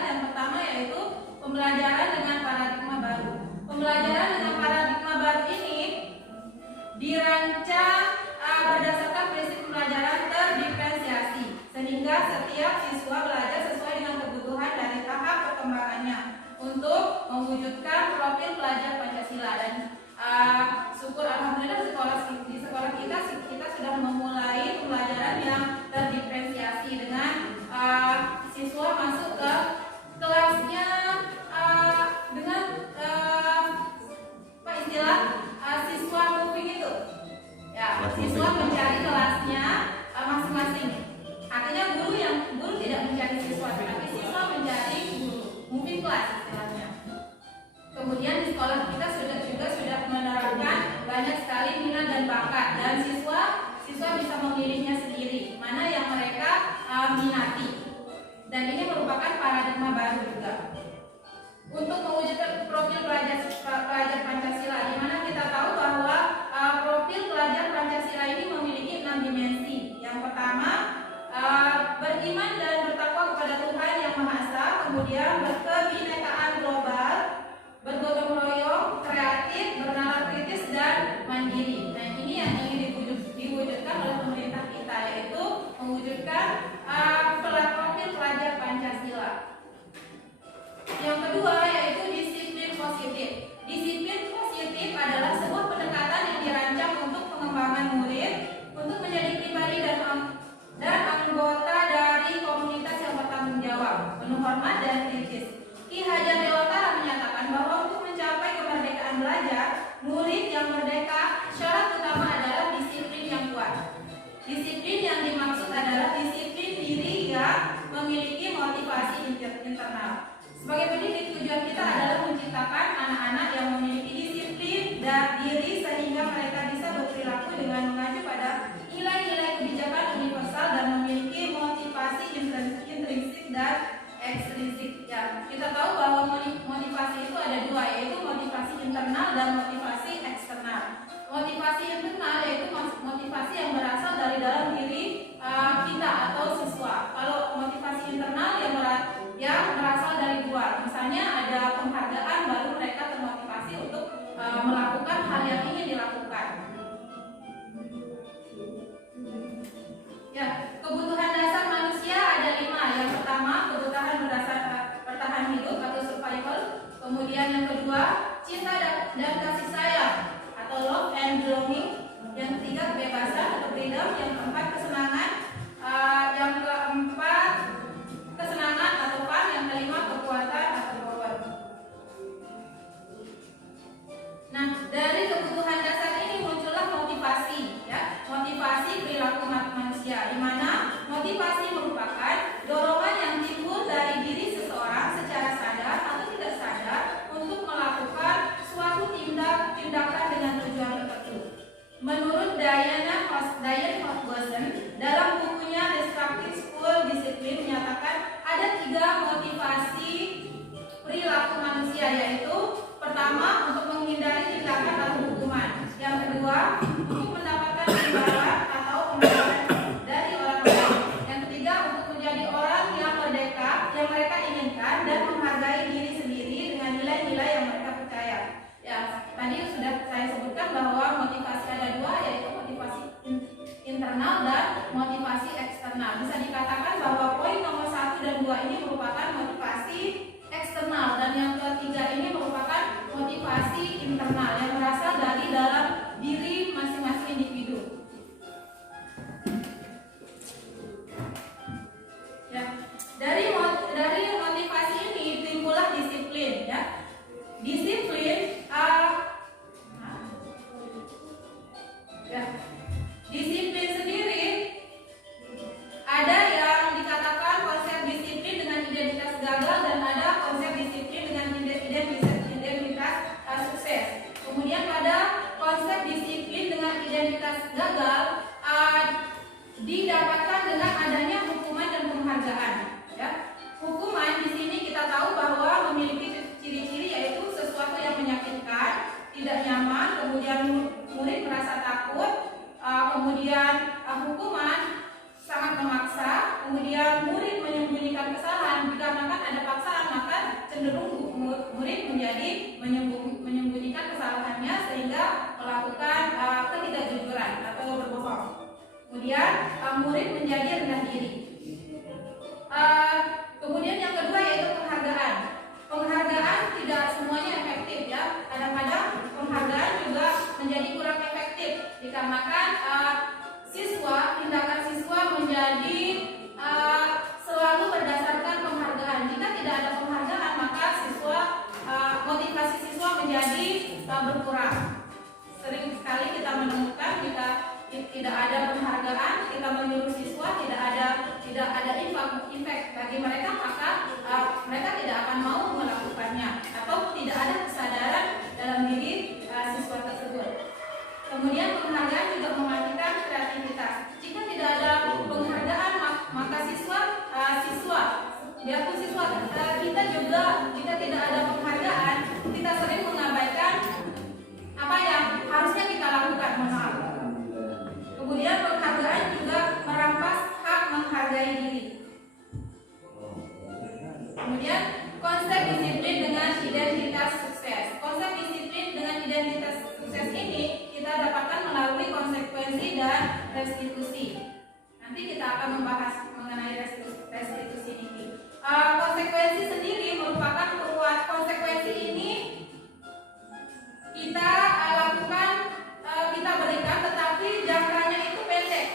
melihat yang pertama yaitu pembelajaran dengan paradigma baru. Pembelajaran dengan paradigma baru ini dirancang berdasarkan prinsip pembelajaran terdiferensiasi, sehingga setiap siswa belajar sesuai dengan kebutuhan dari tahap perkembangannya untuk mewujudkan profil pelajar Pancasila. Dan syukur alhamdulillah di sekolah kita sudah memulai pembelajaran yang terdiferensiasi dengan siswa masuk ke kelasnya dengan apa istilah siswa moving itu ya, siswa mencari kelasnya masing-masing. Artinya guru tidak mencari siswa, tapi siswa mencari guru, moving class istilahnya. Kemudian di sekolah kita sudah menerapkan banyak sekali minat dan bakat, dan siswa bisa memilihnya sendiri mana yang mereka minati. Dan ini merupakan paradigma baru juga untuk mewujudkan profil pelajar Pancasila, di mana kita tahu bahwa profil pelajar Pancasila ini memiliki 6 dimensi. Yang pertama, beriman dan bertakwa kepada Tuhan Yang Maha Esa, kemudian berkebinekaan global, bergotong royong, kreatif, bernalar kritis, dan mandiri. Nah, ini yang ingin diwujudkan oleh pemerintah kita, yaitu mewujudkan profil pelajar Pancasila. Yang kedua yaitu disiplin positif. Disiplin positif adalah sebuah pendekatan yang dirancang untuk pengembangan murid untuk menjadi pribadi dan anggota dari komunitas yang bertanggung jawab, penuh hormat dan kritis. Ki Hajar Dewantara menyatakan bahwa untuk mencapai kemerdekaan belajar, murid yang merdeka, syarat utama adalah disiplin yang kuat. Disiplin yang dimaksud adalah disiplin diri yang memiliki motivasi internal. Sebagai pendidik, tujuan kita adalah menciptakan anak-anak yang memiliki disiplin dan diri sehingga mereka bisa berperilaku dengan mengacu pada nilai-nilai kebijakan universal dan memiliki motivasi intrinsik dan ekstrinsik. Ya, kita tahu bahwa motivasi itu ada dua, yaitu motivasi internal dan motivasi eksternal. Motivasi internal yaitu motivasi yang berasal dari dalam diri kita atau siswa. Kalau motivasi internal yang berasal dari luar, misalnya ada penghargaan, baru mereka termotivasi untuk melakukan hal yang ingin dilakukan. Ya, kebutuhan dasar manusia ada 5. Yang pertama, kebutuhan bertahan hidup atau survival. Kemudian yang kedua, cinta dan kasih sayang atau love and belonging. Yang ketiga, kebebasan atau freedom. Yang keempat, kesenangan. Yang keempat, kesenangan atau fun. Yang kelima, kekuatan atau power. Nah, dari kebutuhan dasar ini muncullah motivasi, ya, motivasi perilaku manusia, di mana motivasi merupakan dorongan yang timbul dari diri seseorang secara sadar atau tidak sadar untuk melakukan suatu tindakan dengan tujuan tertentu. Menurut Diana Hobson, dalam cenderung murid menjadi menyembunyikan kesalahannya sehingga melakukan ketidakjujuran atau berbohong. Kemudian murid menjadi rendah diri. Kemudian yang kedua yaitu penghargaan. Penghargaan tidak semuanya efektif ya. Kadang-kadang penghargaan juga menjadi kurang efektif dikarenakan tindakan siswa menjadi selalu berdasarkan penghargaan. Jika tidak ada penghargaan maka motivasi siswa menjadi berkurang. Sering sekali kita menemukan jika tidak ada penghargaan, kita menyuruh siswa tidak ada impact bagi mereka, maka mereka tidak akan mau melakukannya atau tidak ada kesadaran dalam diri siswa tersebut. Kemudian penghargaan juga mematikan kreativitas. Jika tidak ada penghargaan maka kita juga jika tidak ada penghargaan kita sering mengabaikan apa yang harusnya kita lakukan. Kemudian penghargaan juga merampas hak menghargai diri. Kemudian konsep disiplin dengan identitas sukses. Konsep disiplin dengan identitas sukses ini kita dapatkan melalui konsekuensi dan restitusi. Nanti kita akan membahas mengenai restitusi ini. Konsekuensi sendiri merupakan konsekuensi ini kita lakukan, kita berikan, tetapi jangkanya itu pendek.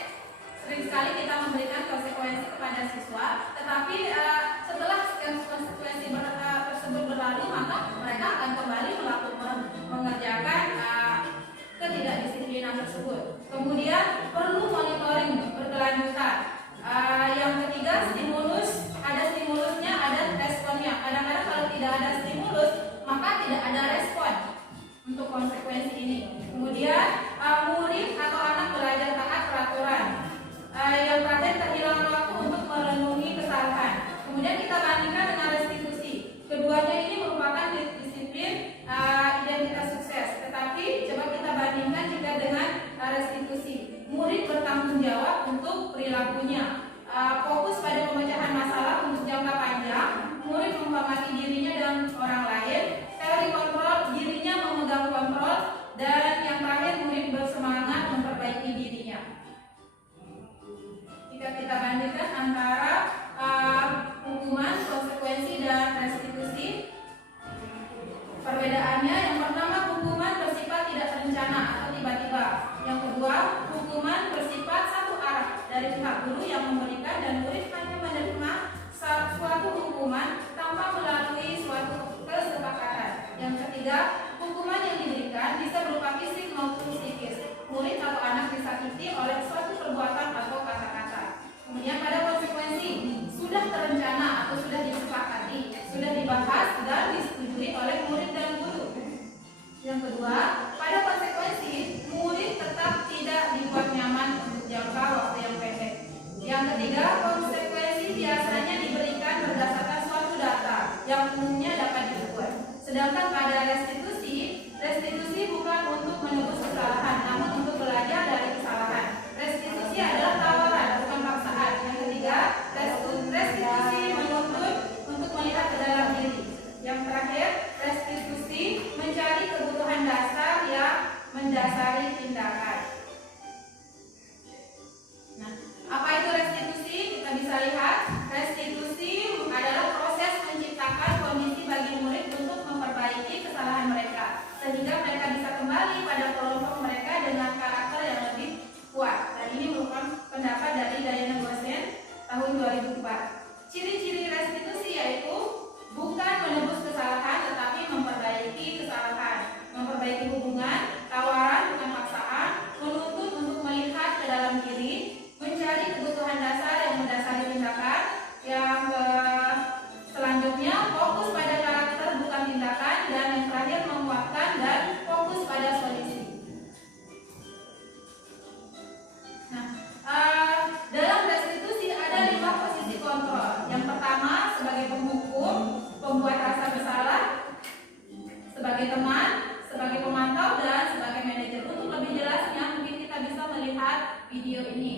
Sering sekali kita memberikan konsekuensi kepada siswa, tetapi setelah konsekuensi tersebut berlalu, maka mereka akan kembali mengerjakan ketidakdisiplinan tersebut. Kemudian perlu monitoring berkelanjutan. Yang ketiga, ada stimulusnya, ada responnya. Kadang-kadang kalau tidak ada stimulus, maka tidak ada respon untuk konsekuensi ini. Kemudian murid atau anak belajar taat peraturan. Yang terakhir, kehilangan waktu untuk merenungi kesalahan. Kemudian kita bandingkan dengan restitusi. Keduanya ini merupakan disiplin identitas sukses. Tetapi coba kita bandingkan juga dengan restitusi. Murid bertanggung jawab untuk perilakunya. Fokus pada pemecahan masalah untuk jangka panjang. Murid menghormati dirinya dan orang lain. Teori kontrol, dirinya memegang kontrol. Dan yang terakhir, murid bersemangat memperbaiki dirinya. Jika kita bandingkan antara hukuman, konsekuensi, dan restitusi, perbedaannya yang pertama, hukuman bersifat tidak terencana atau tiba-tiba. Yang kedua, hukuman bersifat satu arah dari pihak guru yang memberikan dan murid hanya menerima suatu hukuman tanpa melalui suatu kesepakatan. Yang ketiga, hukuman yang diberikan bisa berupa fisik maupun psikis. Murid atau anak disakiti oleh suatu perbuatan atau kata-kata. Kemudian pada konsekuensi sudah terencana atau sudah disepakati, sudah dibahas dan disetujui oleh murid dan guru. Yang kedua, pada konsekuensi murid tetap tidak dibuat nyaman untuk jangka waktu yang pendek. Yang ketiga, konsekuensi biasanya diberikan berdasarkan suatu data yang umumnya dapat diukur. Sedangkan pada restitusi bukan untuk menebus kesalahan, namun untuk belajar dari kesalahan. Restitusi adalah tawaran, bukan paksaan. Yang ketiga, restitusi menuntut untuk melihat ke dalam diri. Yang terakhir, restitusi mencari kebutuhan dasar yang mendasari tindakan. Nah, apa itu restitusi? Kita bisa lihat, restitusi adalah proses menciptakan kondisi bagi murid untuk memperbaiki kesalahan mereka, sehingga mereka bisa kembali pada kelompok mereka dengan karakter yang lebih kuat. Dan ini merupakan pendapat dari Diana Gosen tahun 2004. Ciri-ciri restitusi yaitu bukan menebus kesalahan, tetapi memperbaiki kesalahan, memperbaiki hubungan, tawaran bukan paksaan, menuntut untuk melihat ke dalam diri, mencari kebutuhan dasar yang mendasari tindakan. Yang selanjutnya, fokus pada karakter bukan tindakan, dan yang terakhir menguatkan dan fokus pada solusi. Nah, dalam restitusi ada 5 posisi kontrol. Yang pertama sebagai penghukum, pembuat rasa bersalah, sebagai teman, sebagai pemantau, dan sebagai manajer. Untuk lebih jelasnya mungkin kita bisa melihat video ini.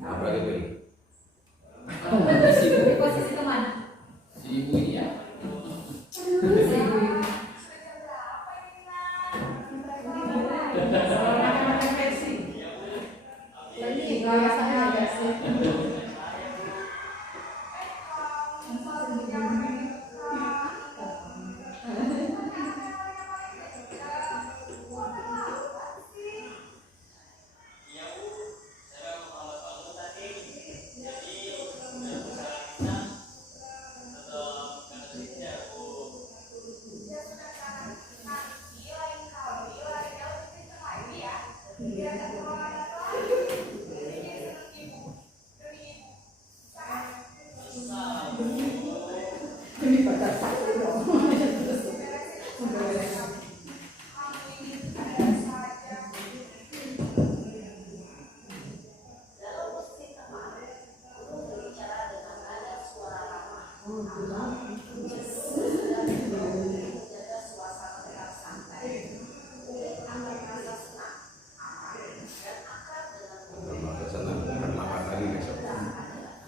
Apa lagi beli? Posisi kemana? Si ibu ini ya.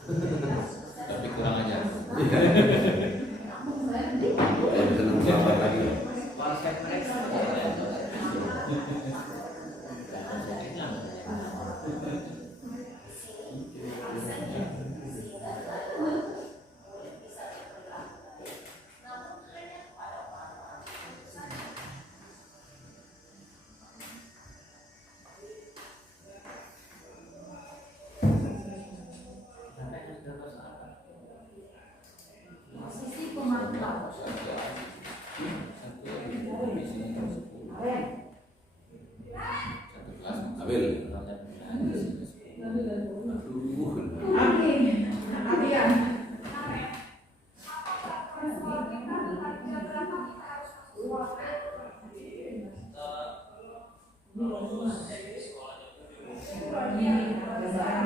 Tapi kurang aja. Posisi pemantau. Abel.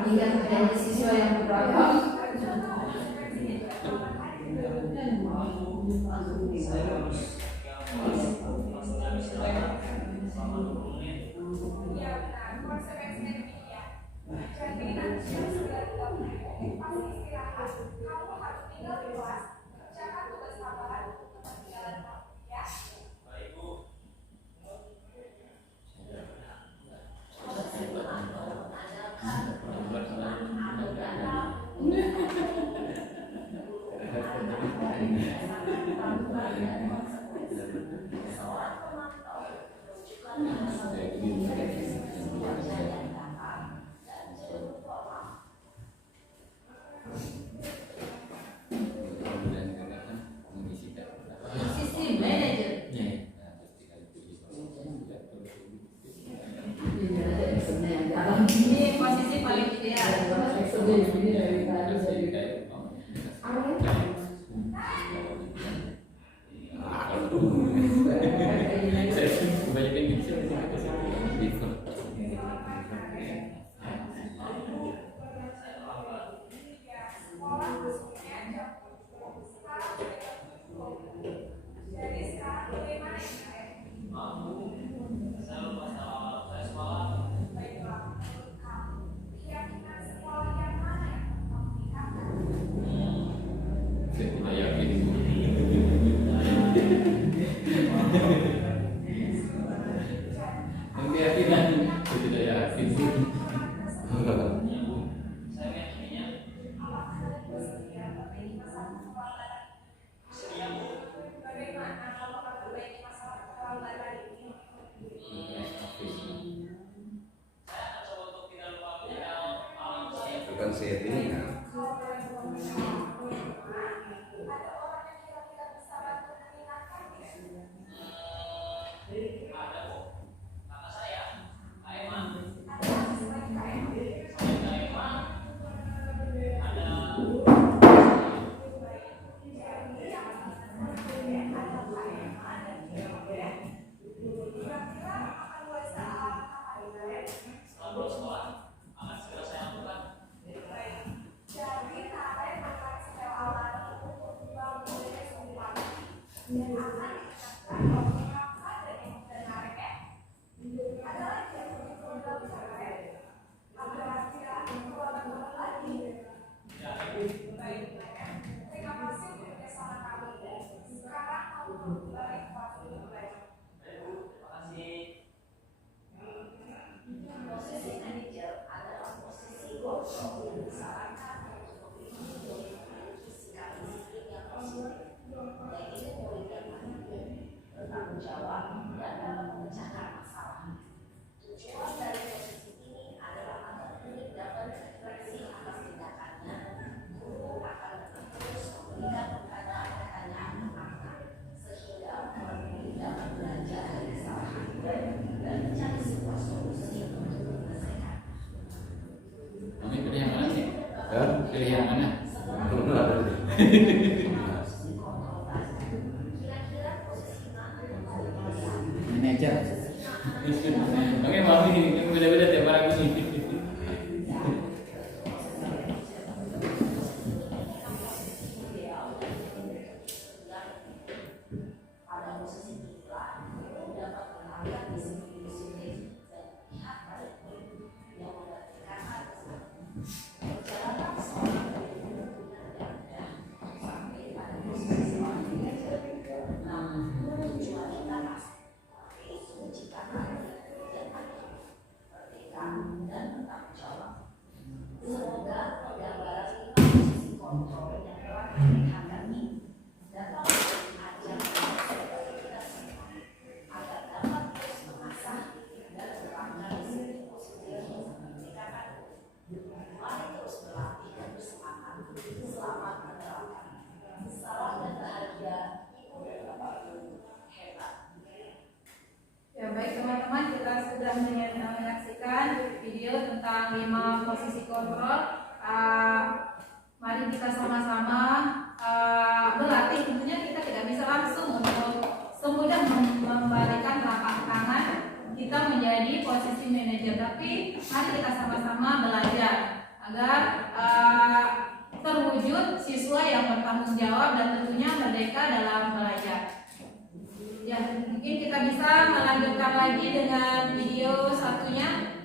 Ingat menjadi siswa yang beragam. Keyakinan, saya tidak yakin. Bukan setting ya. Mami pilih yang mana sih? Ya? Pilih yang mana? Manajer. Oke, mami ini beda-beda tiap orang ini. Ya baik teman-teman, kita sudah menyaksikan video tentang 5 posisi kontrol. Mari kita sama-sama berlatih. Tentunya kita tidak bisa langsung untuk semudah membalikan telapak tangan kita menjadi posisi manajer, tapi mari kita sama-sama belajar agar terwujud siswa yang bertanggung jawab dan tentunya merdeka dalam belajar. Ya, mungkin kita bisa melanjutkan lagi dengan video satunya.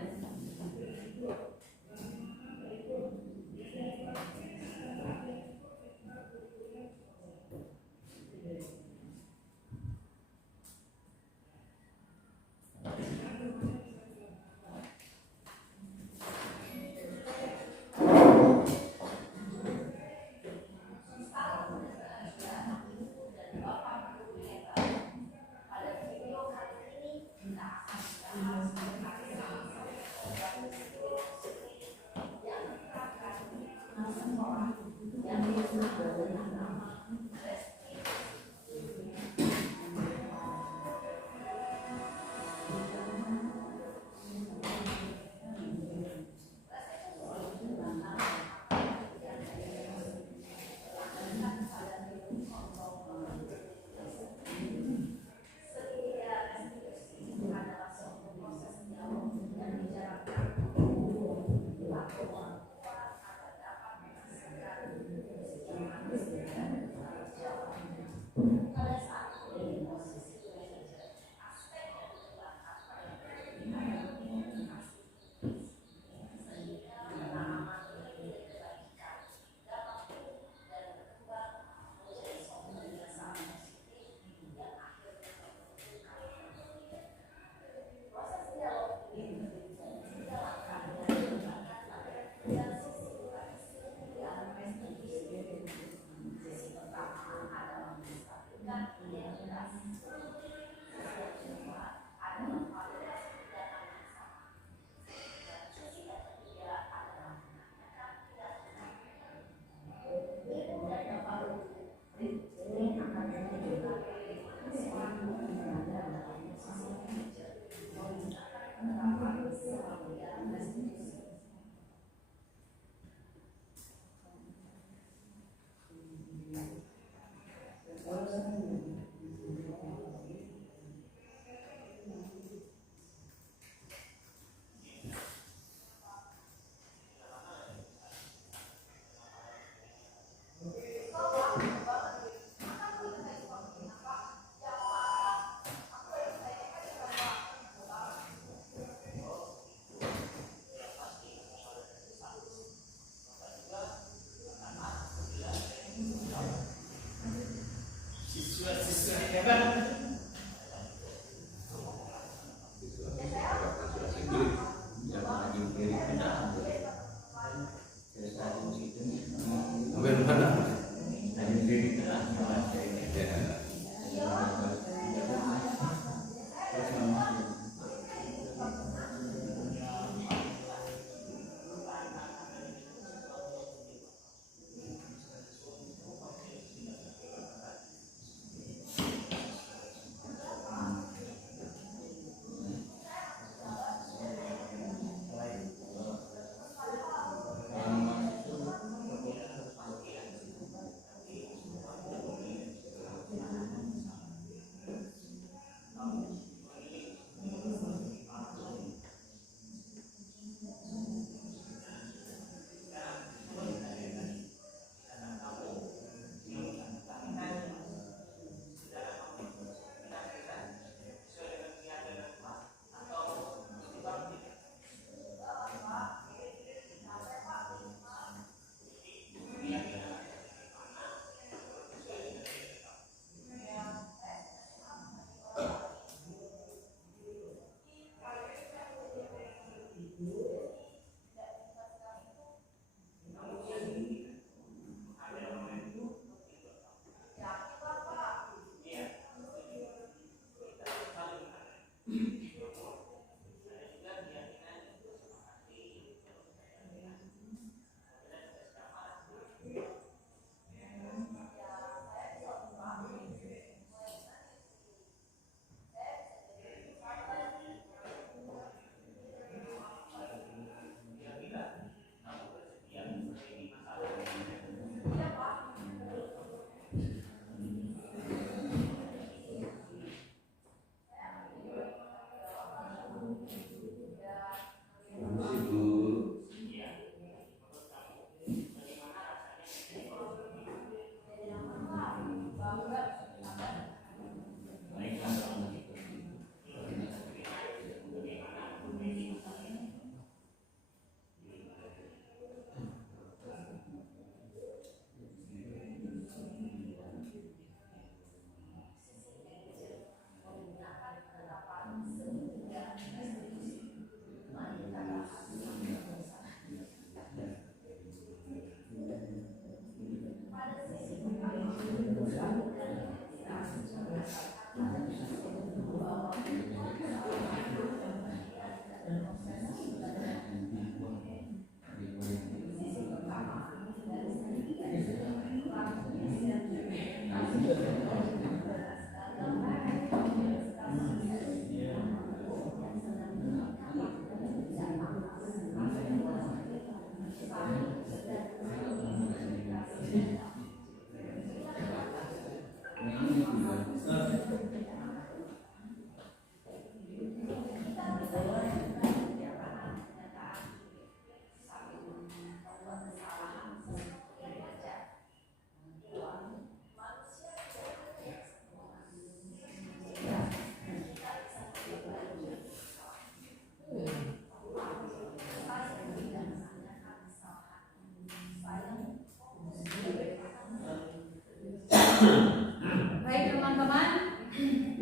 Baik teman-teman,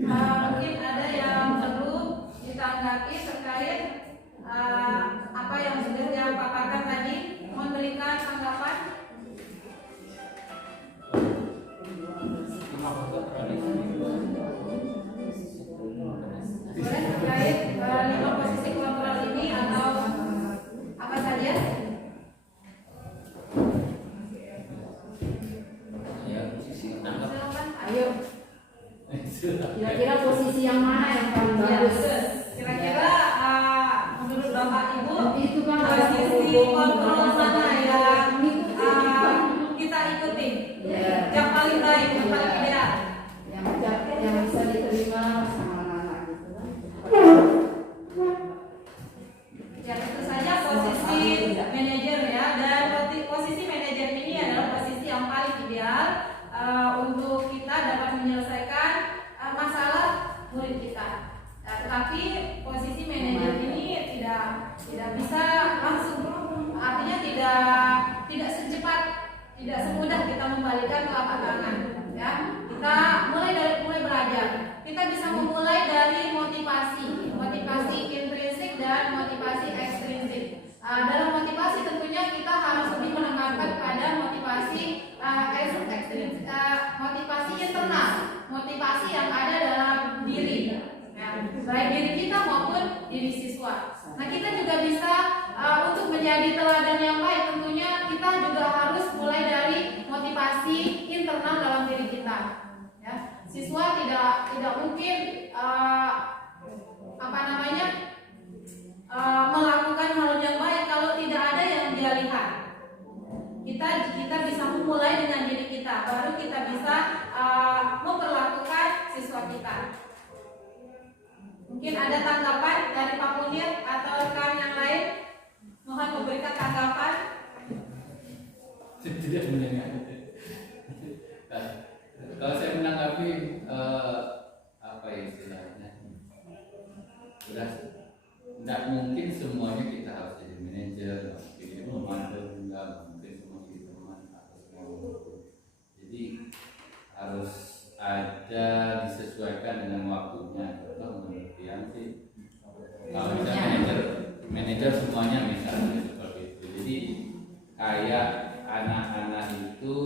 mungkin ada yang perlu ditanggapi terkait apa yang sudah saya paparkan tadi. Mohon berikan tanggapan. Boleh terkait 5 posisi kontrol ini atau apa saja? Ya, sisi tangkap. Silakan. Ayo, kira-kira posisi yang mana yang paling Ya, bagus? betul. Kira-kira menurut Bapak Ibu Itu kan ada posisi kontrol mana yang kita ikuti? Ya. Yang paling baik, yang paling ideal. yang bisa diterima sama anak-anak gitu kan? Ya, tentu saja posisi manajer ya, dan posisi manajer ini adalah posisi yang paling ideal untuk kita dapat menyelesaikan masalah murid kita. Nah, tetapi posisi manajer ini tidak bisa langsung, artinya tidak secepat, tidak semudah kita membalikkan telapak tangan. Ya, kita mulai belajar. Kita bisa memulai dari motivasi intrinsik dan motivasi ekstrinsik. Dalam motivasi tentunya kita harus lebih menekankan pada motivasi ekstrinsik, motivasi internal, motivasi yang ada dalam diri, ya, baik diri kita maupun diri siswa. Nah, kita juga bisa untuk menjadi teladan yang baik, tentunya kita juga harus mulai dari motivasi internal dalam diri kita. Ya, siswa tidak mungkin melakukan hal yang baik kalau tidak ada yang dia lihat. Kita bisa memulai dengan diri kita, baru kita bisa memperlakukan siswa kita. Mungkin ada tanggapan dari Pak Munir atau rekan yang lain? Mohon memberikan tanggapan. Tidak mendengar. Kalau saya menanggapi apa istilahnya, sudah tidak mungkin semuanya kita harus jadi manajer, jadi pemandu, enggak mungkin semua jadi teman atau semua menghukum. Jadi harus ada disesuaikan dengan waktunya. Contoh menurut yang sih, kalau misalnya manajer semuanya misalnya seperti itu. Jadi kayak anak-anak itu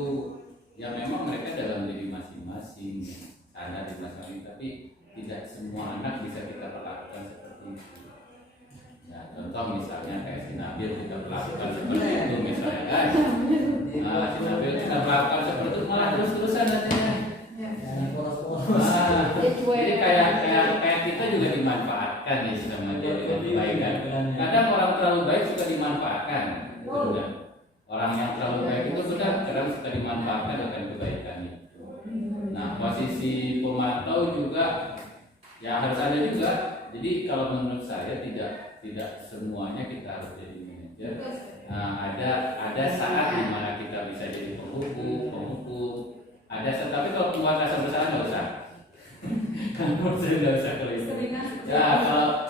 ya memang mereka dalam diri masing-masing, ada di masing-masing, tapi tidak semua anak bisa kita perlakukan seperti itu. Ya, contoh misalnya kayak si Nabil kita perlakukan seperti itu misalnya kan. Nah, si Nabil kita perlakukan seperti itu malah terus-terusan katanya. Jadi kayak kita juga dimanfaatkan ya sama jadi kebaikan. Kadang orang terlalu baik suka dimanfaatkan. Betul. Orang yang terlalu baik itu sudah kadang suka dimanfaatkan akan kebaikan itu. Nah, posisi pemantau juga ya harus ada juga. Jadi kalau menurut saya tidak semuanya kita harus jadi manajer. Nah, ada saat di mana kita bisa jadi penghukum. Ada saat, tapi kalau penguasa bersama nggak usah. Kalau saya nggak usah kalau itu. Ya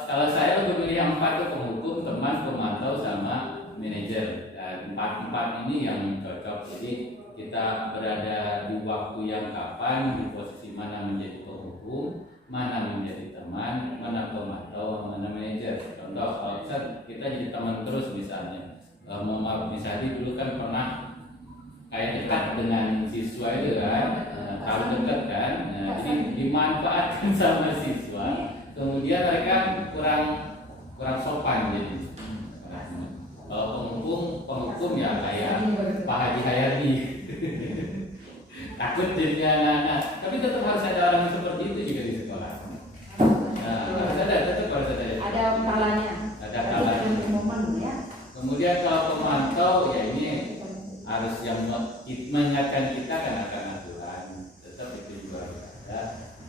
kalau saya lebih milih yang 4 itu penghukum, teman, pemantau, sama manajer. Empat ini yang cocok. Jadi kita berada di waktu yang kapan, di posisi mana menjadi penghukum, mana menjadi teman, mana pemantau, mana manajer. Contoh kalau kita jadi teman terus misalnya, misalnya dulu kan pernah kayak dekat dengan siswa itu kan, kalau dekat kan, jadi dimanfaatkan sama siswa, kemudian mereka kurang sopan jadi. Kalau penghukum ya kayak Pak Haji Hayati, takut jadinya anak-anak, tapi tetap harus ada orang yang seperti itu juga di sekolah. Nah, tetap harus ada. Ada kalanya. Ada kalanya. Ya. Kemudian kalau pemantau ya ini harus yang mengingatkan kita akan aturan, tetap itu juga harus ada.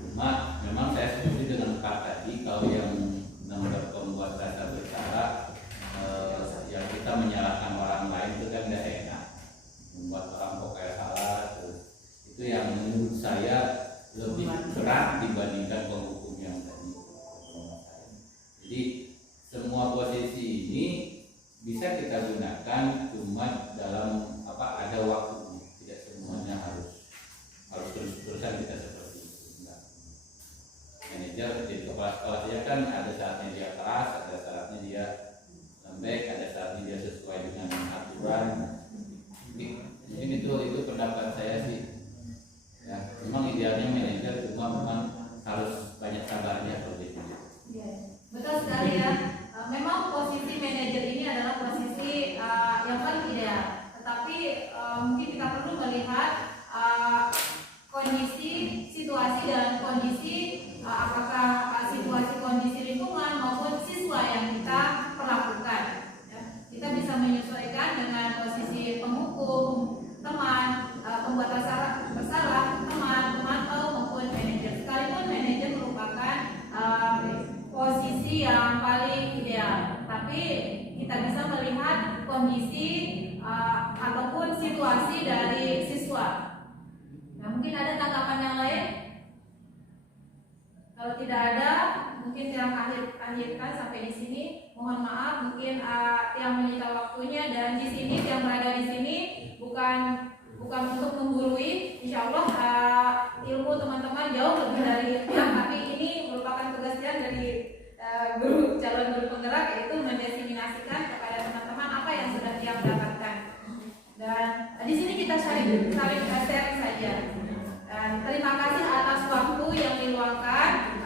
Cuma memang saya setuju dengan Pak tadi, kalau yang nomor pembuat rasa bersalah, yang kita menyalahkan orang lain itu kan tidak enak, membuat orang kok kayak salah terus. Itu yang menurut saya lebih berat manajer di kepala sekolah dia kan ada saatnya dia keras, ada saatnya dia lembek, ada saatnya dia sesuai dengan aturan. Mungkin itu pendapat saya sih. Ya, memang idealnya manajer, cuma memang harus banyak sabarnya kalau gitu. Betul sekali ya. Memang posisi manajer ini adalah posisi yang paling ideal. Tetapi mungkin kita perlu melihat kondisi, situasi dan kondisi apakah situasi kondisi lingkungan maupun siswa yang kita perlakukan. Ya. Kita bisa menyesuaikan dengan posisi penghukum, teman, pembuat bersalah, teman, pemantau maupun manajer. Sekalipun manajer merupakan posisi yang paling ideal, tapi kita bisa melihat kondisi ataupun situasi dari siswa. Nah, mungkin ada tanggapan yang lain? Kalau tidak ada, mungkin saya akhirkan sampai di sini. Mohon maaf, mungkin yang menyita waktunya, dan di sini yang berada di sini bukan untuk menggurui. Insya Allah ilmu teman-teman jauh lebih dari ilmiah, tapi ini merupakan tugasnya dari calon guru penggerak, yaitu mendiseminasikan kepada teman-teman apa yang sudah dia mendapatkan. Dan di sini kita saling sharing saja. Dan terima kasih atas waktu yang diluangkan.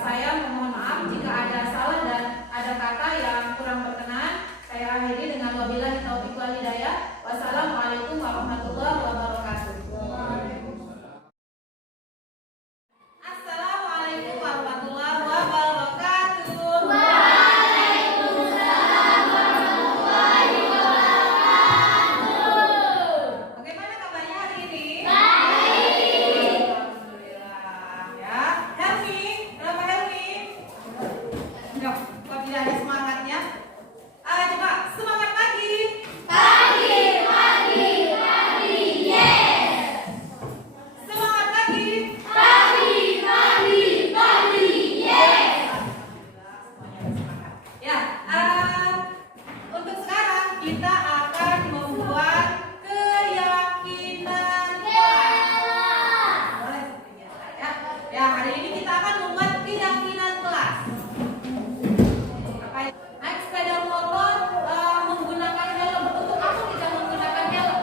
Saya memohon maaf jika ada salah dan ada kata yang kurang berkenan. Saya akhiri dengan wabillahi taufiq wal hidayah. Wassalamualaikum warahmatullahi wabarakatuh. Assalamualaikum warahmatullahi wabarakatuh. Bagaimana kabarnya hari ini? Alhamdulillah ya. Helmi, kenapa Helmi? Yuk, apabila ada semangatnya. Coba semangat pagi. Semangat pagi. Ya, untuk sekarang kita akan membuat keyakinan kelas. Boleh seperti biasa ya. Ya, hari ini kita akan membuat keyakinan kelas. Apa? Naik sepeda motor menggunakan helm. Untuk apa kita menggunakan helm?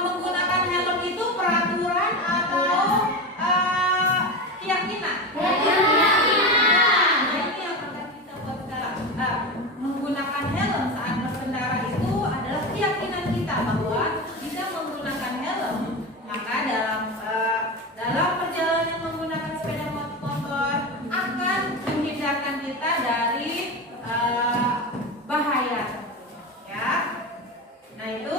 Menggunakan helm itu peraturan atau keyakinan? Nah, ini yang akan kita buat sekarang. Menggunakan helm saat berkendara itu adalah keyakinan kita bahwa kita menggunakan helm, maka dalam perjalanan menggunakan sepeda motor akan menghindarkan kita dari bahaya. Ya. Nah, itu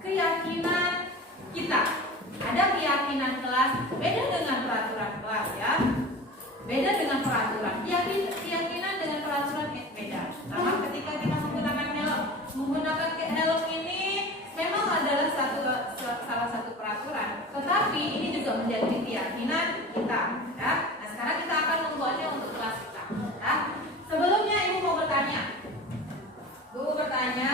keyakinan kita. Ada keyakinan kelas, beda dengan peraturan kelas ya. Beda dengan peraturan. Keyakinan dengan peraturan beda. Sama ketika kita menggunakan helm. Menggunakan helm ini memang adalah salah satu peraturan. Tetapi ini juga menjadi keyakinan kita. Ya. Nah, sekarang kita akan membuatnya untuk kelas kita. Ya. Sebelumnya Ibu mau bertanya. Ibu bertanya,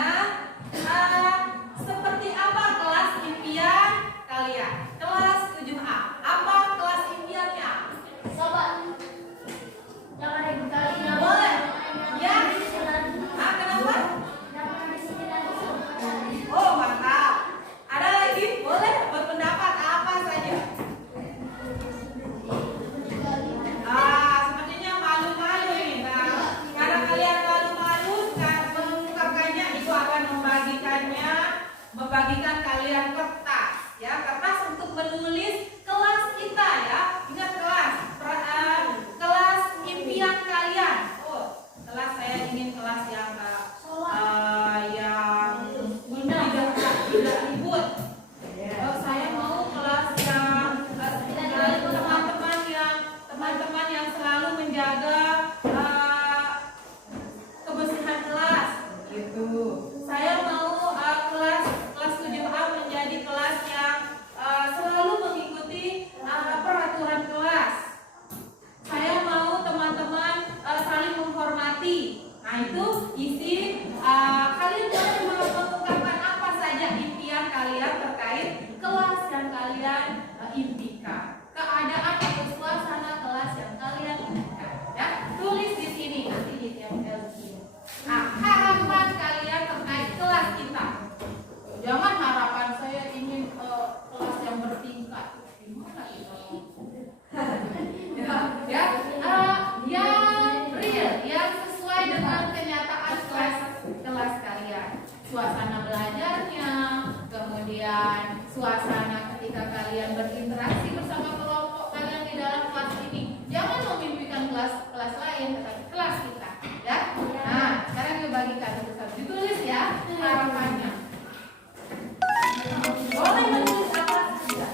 seperti apa kelas impian kalian? Kelas 7A. Apa kelas impiannya? Boleh. Ya. Kenapa? Oh, mantap. Ada lagi? Boleh berpendapat apa saja? Sepertinya malu-malu ini. Nah, karena kalian malu-malu mengungkapkannya, Ibu akan membagikan kalian kertas, ya, kertas untuk menulis kelas kita ya. Ingat kelas impian kalian. Oh, kelas saya ingin kelas yang tidak ribut. Saya mau kelas yang teman-teman yang selalu menjaga kebersihan kelas gitu. Saya mau kelas 7A menjadi kelas yang selalu kalian impikan, keadaan atau suasana kelas yang kalian impikan. Ya, tulis di sini nanti di TML ini. Nah, harapan kalian terkait kelas kita. Jangan harapan saya ingin kelas yang bertingkat. Gimana itu? Yang real, yang sesuai dengan kenyataan kelas kalian. Suasana belajarnya, kemudian suasana ketika kalian berinteraksi bersama kelompok kalian di dalam kelas ini. Jangan memimpikan kelas lain, tetapi kelas kita, ya. Nah, sekarang yuk bagikan satu-satu. Ditulis ya harapannya. Boleh menulis apa saja.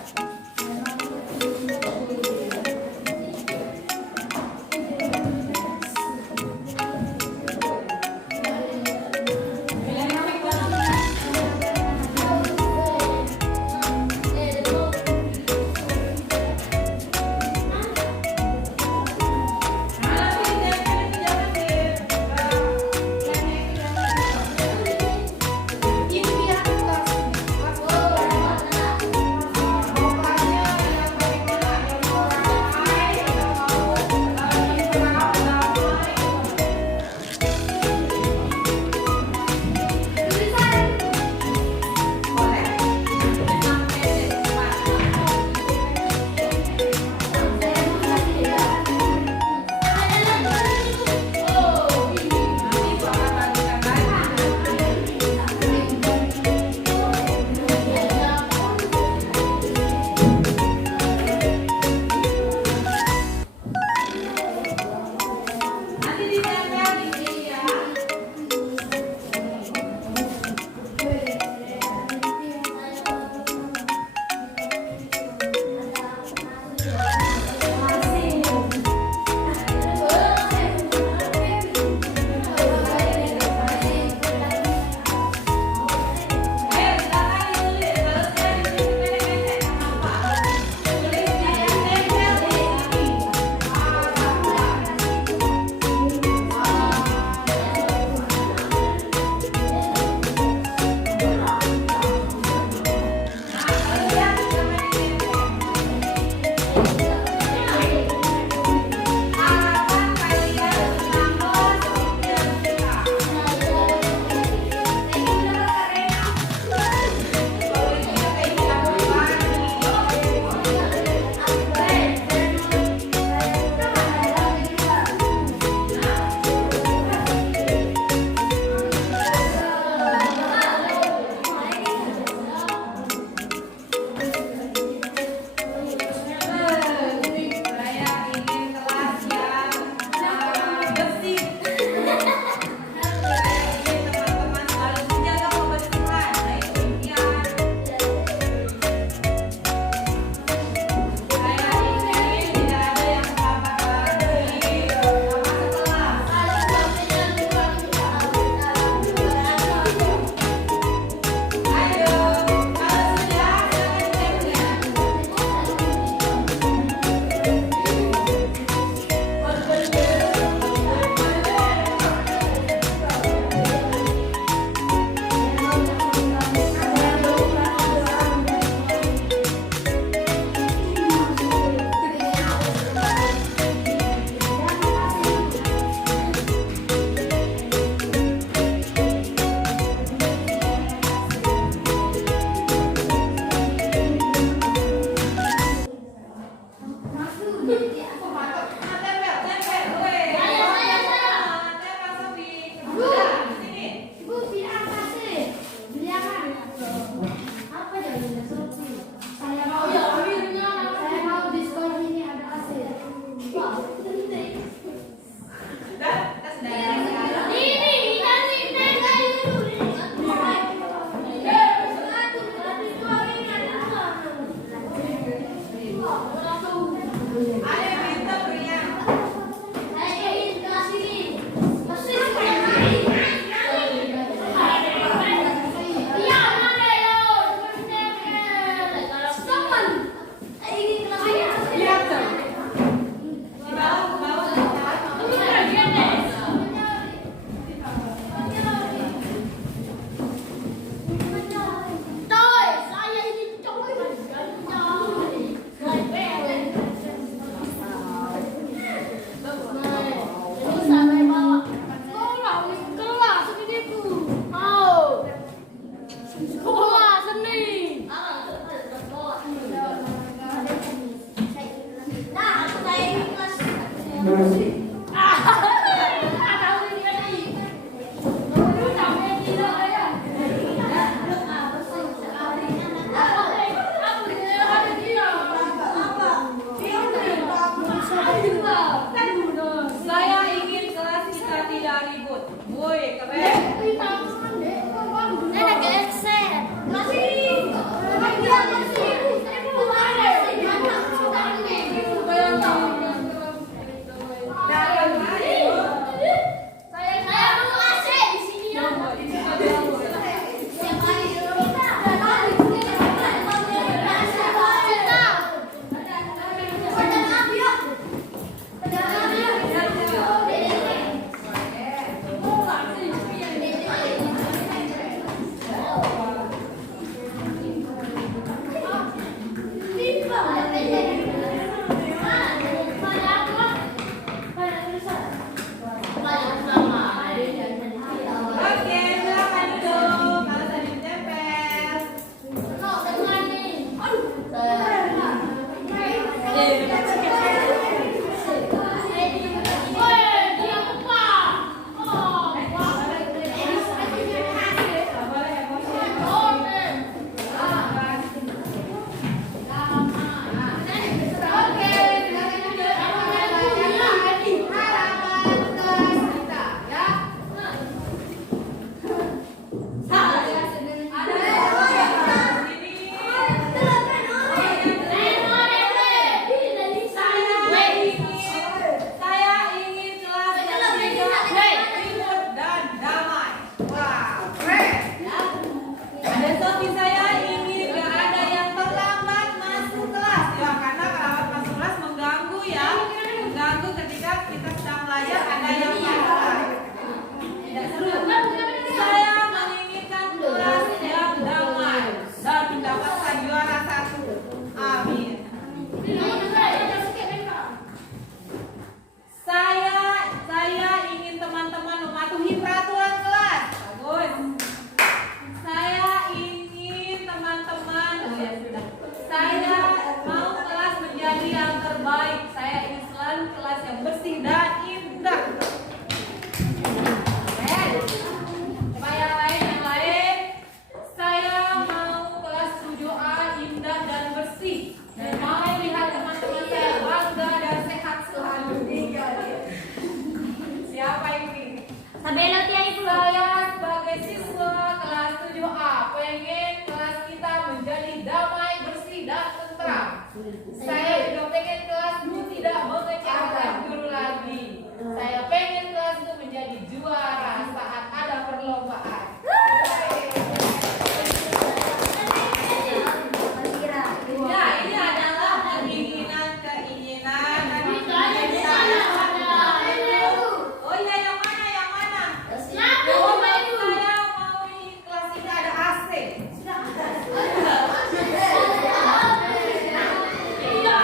Saya ingin kelas kita tidak ribut. Woi, keren. Oke, silakan duduk. Kalau tadi ditempel. Nggak boleh emosi. Saya ingin kelas yang tidak ribut dan damai. Wow, keren. Ada Sofi, saya ingin gak ada yang terlambat masuk kelas ya, karena kalau masuk kelas mengganggu ya, mengganggu ketika kita sedang belajar ada yang terlambat. Tidak seru. Saya menginginkan kelas yang damai dan mendapatkan juara 1. Amin. Saya ingin teman-teman mematuhi peraturan kelas. Bagus. Saya ingin teman-teman, saya mau kelas menjadi yang terbaik. Saya ingin selalu kelas yang bersih dan indah. Coba yang lain. Saya mau kelas 7A indah dan bersih. Dan mau lihat teman-teman saya bangga dan sehat selalu. Siapa ini? Saya sebagai siswa kelas 7A pengen kelas kita menjadi damai, bersih, dan tentram. Saya juga pengen kelasku tidak mengecewakan guru lagi. Saya pengen kelasku menjadi juara saat ada perlombaan. Ya, ini adalah keinginan. Oh iya, yang mana? Saya mau kelas ini ada AC. Iya.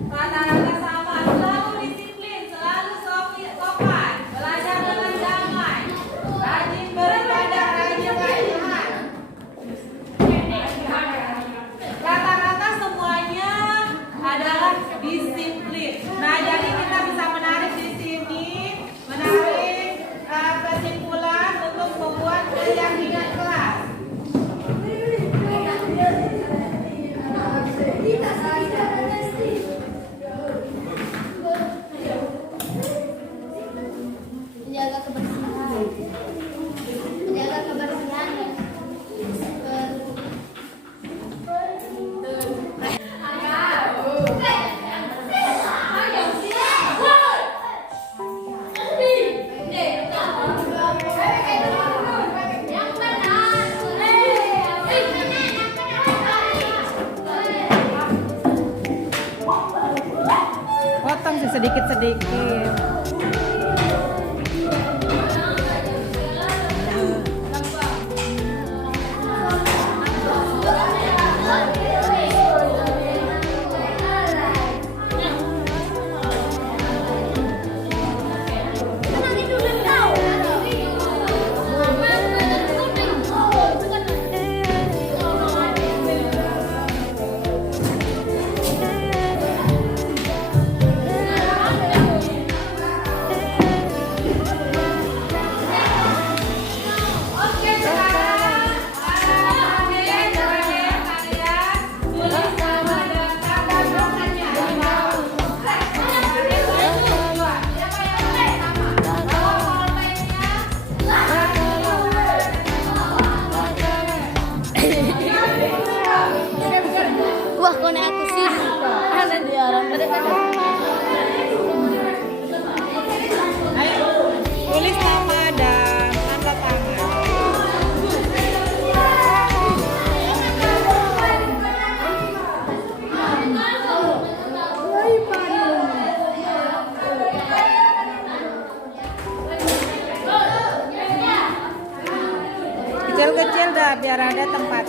Rata-rata sama, selalu disiplin, selalu sopan, belajar dengan damai, rajin beribadah, rajin latihan. Rata-rata semuanya adalah disiplin. Nah, jadi kita bisa menarik di sini, menarik kesimpulan untuk membuat keyakinan kelas. Menjaga kebersihan, menjaga kebersihan. Potong sih sedikit-sedikit. Oke, sekarang kalian tulis nama dan kata doanya. Siapa yang mulai sama? Kalau polpennya Wah, kone aku sih. Ada di orang mereka. ayo tulis nama dan tanda tangan. Kecil-kecil dah biar ada tempat.